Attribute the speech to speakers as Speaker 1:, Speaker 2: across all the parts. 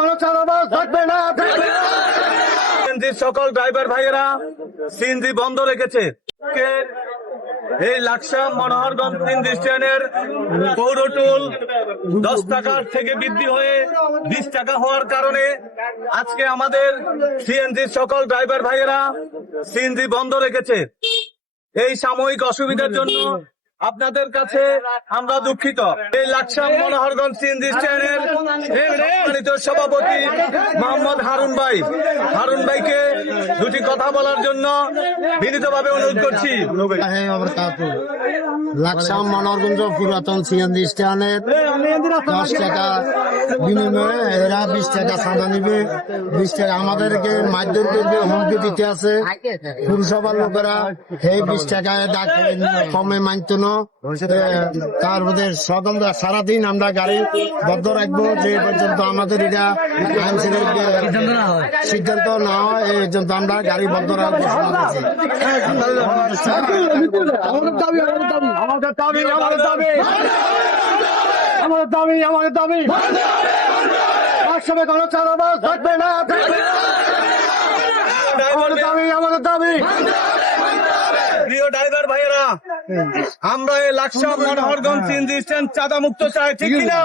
Speaker 1: কোনো চাঁদাবাজ, থাকবে না
Speaker 2: সিএনজি সকল ড্রাইভার ভাইয়েরা সিএনজি বন্ধ রেখেছে। এই লাকসাম মনোহরগঞ্জ সিএনজি স্ট্যান্ডের পৌরটোল দশ টাকার থেকে বৃদ্ধি হয়ে বিশ টাকা হওয়ার কারণে আজকে আমাদের সিএনজি সকল ড্রাইভার ভাইয়েরা সিএনজি বন্ধ রেখেছে। এই সাময়িক অসুবিধার জন্য আপনাদের কাছে আমরা দুঃখিত। এই লাকসাম মনোহরগঞ্জ সিএনজি স্ট্যান্ডের সম্মানিত সভাপতি মোহাম্মদ হারুন ভাই। হারুন ভাইকে দুটি কথা বলার জন্য বিনীতভাবে অনুরোধ করছি।
Speaker 3: লাকসাম মনোরগঞ্জ পুরাতন সিএনজি স্ট্যান্ডের দশ টাকা বিনিময়ে এরা বিশ টাকা চাঁদা নিবে। বিশ টাকা আমাদেরকে মারধর করবে হুমকি দিতে আছে। পুরসভার লোকেরা এই বিশ টাকায় ডাক কমে মানত না। এ, তার মধ্যে সকল সারাদিন আমরা গাড়ি বদ্ধ রাখব যে পর্যন্ত আমাদের এটা সিদ্ধান্ত না হয় এই পর্যন্ত আমরা গাড়ি বদ্ধ রাখব
Speaker 1: আমাদের দাবি আমাদের দাবি। আমাদের দাবি আমাদের দাবি। একসঙ্গে কোনো চাঁদাবাজ থাকবে না। আমাদের দাবি আমাদের দাবি।
Speaker 2: প্রিয় ড্রাইভার ভাইয়েরা আমরা এই লাকসাম মনোহরগঞ্জ সিএনজি স্ট্যান্ড চাঁদা মুক্ত চাই ঠিক কিনা?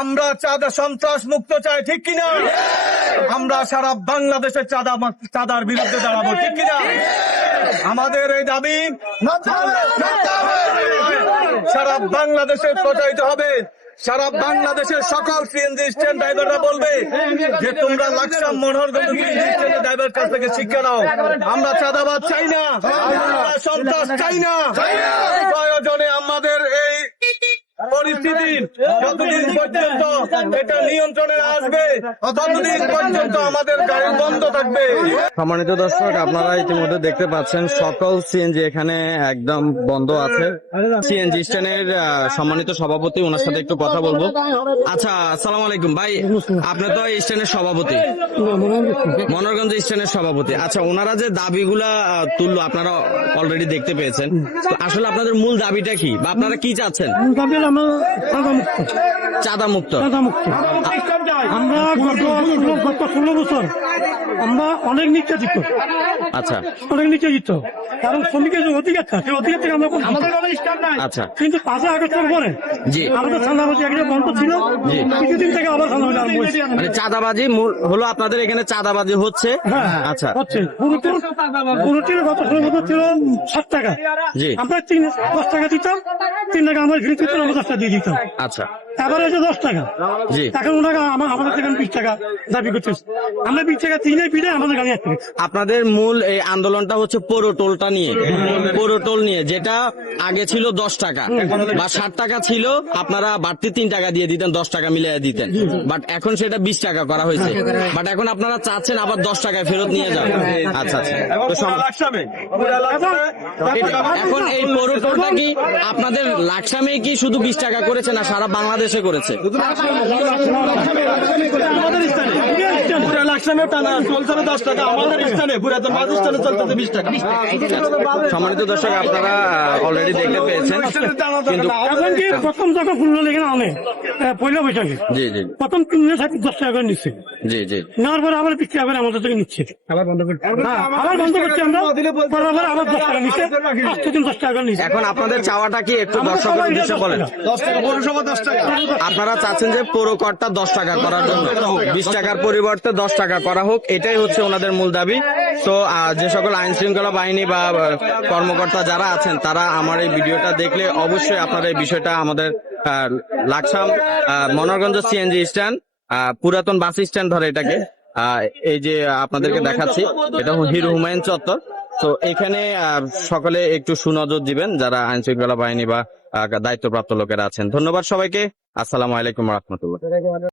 Speaker 2: আমরা চাঁদা সন্ত্রাস মুক্ত চাই ঠিক কিনা? আমরা সারা বাংলাদেশের চাঁদা চাঁদার বিরুদ্ধে দাঁড়াবো, ঠিক কিনা? আমাদের এই দাবি সারা বাংলাদেশে প্রচারিত হবে। সারা বাংলাদেশের সকল সিএনজি স্ট্যান্ড ড্রাইভাররা বলবে যে, তোমরা Laksam Monohorganj CNG stand driver কাছ থেকে শিক্ষা নাও আমরা চাঁদাবাদ চাই না। সন্ত্রাস চাই না। প্রয়োজনে আমাদের পরিস্থিতি যতদিন পর্যন্ত এটা নিয়ন্ত্রণে আসবে ততদিন পর্যন্ত আমাদের গাড়ি বন্ধ থাকবে
Speaker 4: সম্মানিত দর্শক আপনারা ইতিমধ্যে দেখতে পাচ্ছেন সকল সিএনজি এখানে একদম বন্ধ আছে সিএনজি স্ট্যান্ডের সম্মানিত সভাপতি ওনার সাথে একটু কথা বলব আচ্ছা আসসালামু আলাইকুম ভাই আপনি তো এই স্ট্যান্ডের সভাপতি মনোরগঞ্জ স্ট্যান্ডের সভাপতি আচ্ছা ওনারা যে দাবিগুলা তুললো আপনারা অলরেডি দেখতে পেয়েছেন আসলে আপনাদের মূল দাবিটা কি বা আপনারা কি চাচ্ছেন
Speaker 5: আমরা চাঁদা মুক্ত
Speaker 4: চাঁদা মুক্ত
Speaker 5: চাঁদা মুক্ত আমরা গত ষোলো গত ষোলো বছর আমরা অনেক নির্যাতিত।
Speaker 4: আচ্ছা।
Speaker 5: অনেক নির্যাতিত। কারণ শ্রমিকের যে অধিকার সেই অধিকার থেকে আমরা আমাদের
Speaker 4: আচ্ছা।
Speaker 5: কিন্তু পাঁচই আগস্টের পরে
Speaker 4: জি।
Speaker 5: আমাদের চাঁদাবাজি একটা বন্ধ ছিল।
Speaker 4: জি।
Speaker 5: কিছুদিন থেকে আবার চাঁদাবাজি আরম্ভ হয়েছে।
Speaker 4: মানে চাঁদাবাজি হলো আপনাদের এখানে চাঁদাবাজি হচ্ছে? আচ্ছা।
Speaker 5: হচ্ছে। পুরোটির পুরোটির গত ষোলো বছর ছিল সাত টাকা।
Speaker 4: জি।
Speaker 5: আমরা তিন দশ টাকা দিতাম। তিন লাখ আমার দশ টাকা দিয়ে দিতাম।
Speaker 4: আচ্ছা।
Speaker 5: এবার হয়েছে দশ টাকা।
Speaker 4: জি।
Speaker 5: এখন ওনারা আমাদের থেকে বিশ টাকা দাবি করতেছে আমরা বিশ টাকা তিনে পিঠে আমাদের গাড়ি আসতে
Speaker 4: আপনাদের মূল এই আন্দোলনটা হচ্ছে পৌরটোলটা নিয়ে। পৌরটোল নিয়ে যেটা আগে ছিল দশ টাকা বা ষাট টাকা ছিল আপনারা বাড়তি তিন টাকা দিয়ে দিতেন দশ টাকা মিলিয়ে দিতেন। বাট এখন সেটা বিশ টাকা করা হয়েছে। বাট এখন আপনারা চাচ্ছেন আবার দশ টাকায় ফেরত নিয়ে যাবেন আচ্ছা আচ্ছা।
Speaker 2: পুরা পুরা
Speaker 4: এখন এই পৌরটোলটা কি আপনাদের লাকসামে কি শুধু বিশ টাকা করেছে না সারা বাংলাদেশে করেছে।
Speaker 2: টানা চলছে না দশ টাকা আমাদের স্থানে পুরাতন বাস স্থানে চলতেছে বিশ টাকা।
Speaker 4: সম্মানিত দর্শক আপনারা অলরেডি দেখতে পেয়েছেন কিন্তু
Speaker 5: এখন প্রথম যখন লেগে অনেক পয়লা বৈশাখে।
Speaker 4: জি জি।
Speaker 5: প্রথম কিনলে সাথে দশ টাকা করে নিচ্ছে।
Speaker 4: জি জি।
Speaker 5: নেওয়ার পরে আবার বিশ টাকা করে আমাদের থেকে নিচ্ছে। আবার বন্ধ করছে। আবার বন্ধ করছি আমরা। আবার দশ টাকা নিচ্ছে। আজকে দিন দশ টাকা নিচ্ছে।
Speaker 4: এখন আপনাদের চাওয়াটা কি একটু দর্শকের উদ্দেশ্যে বলেন?
Speaker 2: দশ টাকা। পৌরসভা দশ টাকা।
Speaker 4: আপনারা চাচ্ছেন যে পুরো করটা দশ টাকা করার জন্য। বিশ টাকার পরিবর্তে দশ টাকা করা হোক, এটাই হচ্ছে ওনাদের মূল দাবি। তো যে সকল আইন শৃঙ্খলা বাহিনী বা কর্মকর্তা যারা আছেন, তারা আমার এই ভিডিওটা দেখলে অবশ্যই আপনারা এই বিষয়টা আমাদের লাকসাম মনোরগঞ্জ সিএনজি স্ট্যান্ড পুরাতন বাস স্ট্যান্ড ধরে এটাকে এই যে আপনাদেরকে দেখাচ্ছি, এটা হিরো হুমায়ুন চত্বর। তো, এখানে সকলে একটু সুনজর দিবেন যারা আইন শৃঙ্খলা বাহিনী বা দায়িত্বপ্রাপ্ত লোকেরা আছেন। ধন্যবাদ সবাইকে। আসসালামু আলাইকুম রহমতুল্লাহ।